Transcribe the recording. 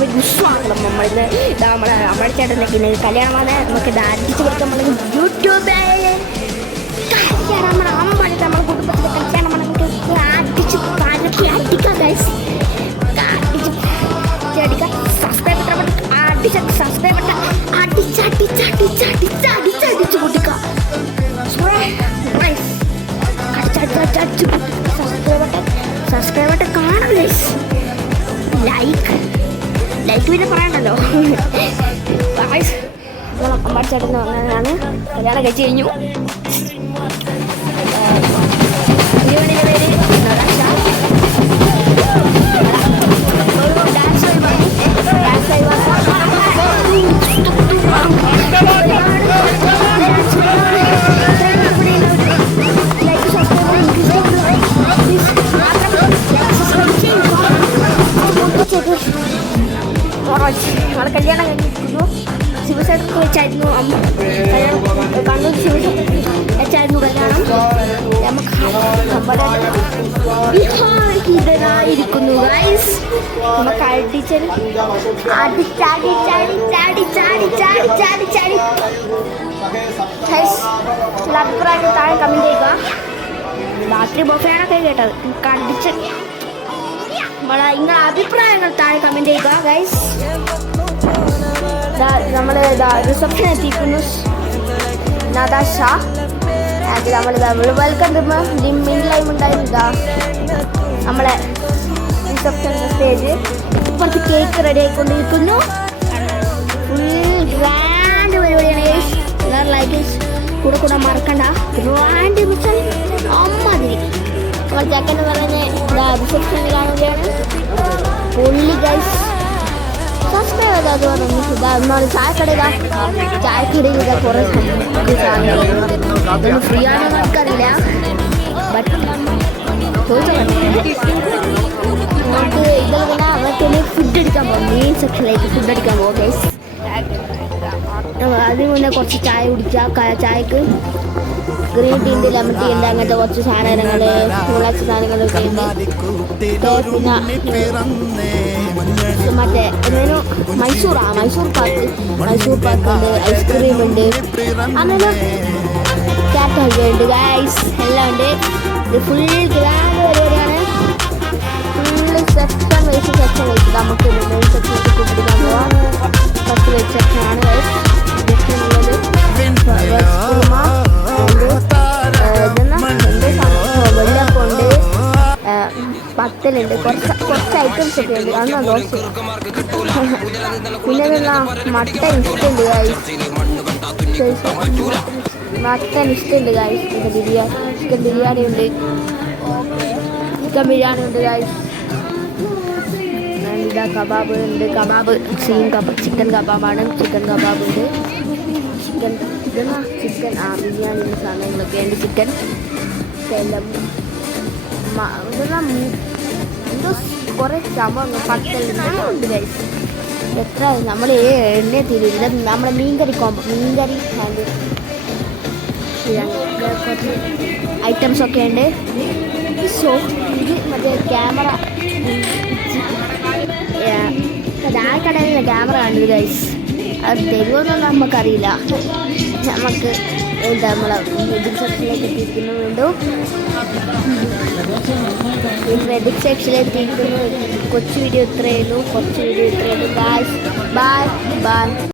പുതിയ സ്വാഗതം. നമ്മുടെ ചേട്ടനൊക്കെ കല്യാണമാണ്. നമുക്ക് അടിച്ചു കൊടുക്കാൻ നമ്മൾ യൂട്യൂബിൽ നമ്മുടെ അമ്മയുടെ നമ്മുടെ കുടുംബത്തിലെ കല്യാണം നമുക്ക് അടിച്ച് അടിക്കാം ഗൈസ്. അടിക്കാം സബ്സ്ക്രൈബ് സബ്സ്ക്രൈബ് അടിച്ചു കൊടുക്കാം. സബ്സ്ക്രൈബ് കാണാം ഗൈസ്. ലൈക്ക് പിന്നെ പറയണ്ടല്ലോ. അമ്മ ചേട്ടൻ വന്നതാണ്. കല്യാണം കഴിച്ച് കഴിഞ്ഞു. നമ്മളെ കല്യാണം കഴിഞ്ഞിരിക്കുന്നു. ശിവസേനക്ക് വെച്ചായിരുന്നു കണ്ണൂർ ശിവസേനക്ക് വെച്ചായിരുന്നു കല്യാണം. നമുക്ക് ഇതിനായിരിക്കുന്നു ഗൈസ്. നമുക്ക് അടിച്ചത് അഭിപ്രായം താഴെ കമന്റ് ചെയ്യുക. രാത്രി ബൊഫയാണൊക്കെ കേട്ടത്. കണ്ടിച്ച് നിങ്ങളുടെ അഭിപ്രായങ്ങൾ താഴെ കമന്റ് ചെയ്യുക ഗൈസ്. നമ്മൾ റിസപ്ഷൻ എത്തിക്കുന്നു. നദാഷ നമ്മൾ വെൽക്കം ലൈവ് ഉണ്ടായിരുന്നു. നമ്മളെ റിസപ്ഷൻ സ്റ്റേജ് ഇപ്പുറത്ത് കേക്ക് റെഡി ആയിക്കൊണ്ടിരിക്കുന്നു. ഫുൾ ഗ്രാൻഡ് പരിപാടിയാണ്. എല്ലാവരും ലൈക്ക് കൂടെ മറക്കണ്ട. ഗ്രാൻഡ് അമ്മാതിരി നമ്മൾ ചെക്കൻ പറഞ്ഞ് റിസപ്ഷൻ കാണുകയാണ്. പൊള്ളി ഗൈസ്. സബ്സ്ക്രൈബ് ചെയ്താൽ പറഞ്ഞു ചായക്കടയിൽ കുറേ സാധനങ്ങൾ ഫ്രീ ആണെന്ന് നമുക്കറിയില്ല. ബട്ട് നമുക്ക് ഇതെല്ലാം അവർക്ക് ഫുഡ് അടിക്കാൻ പോകും. മെയിൻ സെക്ഷനിലേക്ക് ഫുഡ് അടിക്കാൻ പോകും ഗൈസ്. അതിന് മുന്നേ കുറച്ച് ചായ കുടിക്കുക. ചായക്ക് ഗ്രീൻ ടീ ഉണ്ട്, ലെമൺ ടീ ഉണ്ട്, അങ്ങനത്തെ കുറച്ച് സാധനങ്ങൾ മുളച്ച സാധനങ്ങളൊക്കെ ഉണ്ട്. പിന്നെ മറ്റേ എന്തെങ്കിലും മൈസൂർ പാക്ക് ഉണ്ട്, ഐസ്ക്രീം ഉണ്ട്, അങ്ങനെ ക്യാറ്റ് ഹൽവ ഉണ്ട് ഗൈസ്. എല്ലാം ഉണ്ട്. ഇത് ഫുൾ ഗ്രാൻഡ് പരിപാടിയാണ്. ഫുള്ള് സെക്ഷൻ വൈസ് നമുക്ക് മെയിൻ സെക്ഷനിലേക്ക് കുടിക്കാൻ പോവാം. ഫസ്റ്റ് വൈസ് സെക്ഷനാണ് ഗൈസ്. സെക്ഷനുള്ളത് വെള്ളപ്പുണ്ട്, പത്തലുണ്ട്, കുറച്ച് ഐറ്റംസ് ഒക്കെ ഉണ്ട്. അന്നാ ദോശ. പിന്നെ മട്ടൻ ഇഷ്ടമുണ്ട് ഗൈസ്. മട്ടൻ ഇഷ്ടമുണ്ട് ഗൈസ്. പിന്നെ ചിക്കൻ ബിരിയാണി ഉണ്ട് ഗൈസ്. ഇതാ കബാബ് ഉണ്ട്. കബാബ് ചിക്കൻ കബാബാണ്. ചിക്കൻ കബാബ് ഉണ്ട്. ചിക്കൻ ബിരിയാണി സാധനങ്ങളൊക്കെ ഉണ്ട്. ചിക്കൻ എല്ലാം എന്തോ കുറേ സംഭവങ്ങൾ പത്തലുണ്ട് ഗൈസ്. എത്ര നമ്മൾ എണ്ണ തീരുന്നില്ല. നമ്മുടെ മീൻകറി ആൻഡ് കുറച്ച് ഐറ്റംസ് ഒക്കെ ഉണ്ട്. സോ ഇത് മറ്റേ ക്യാമറ കടയിലെ ക്യാമറ കണ്ടത് ഗൈസ്. അത് തരുമോന്നൊന്നും നമുക്കറിയില്ല. നമുക്ക് എന്താ നമ്മളെ വെഡിങ് സെക്ഷനിലേക്ക് എത്തിയിരിക്കുന്നു. വീണ്ടും വെഡിങ് സെക്ഷനിലേക്ക് എത്തിയിരിക്കുന്നു. കുറച്ച് വീഡിയോ ഇത്രയേ ഉള്ളൂ. Guys bye.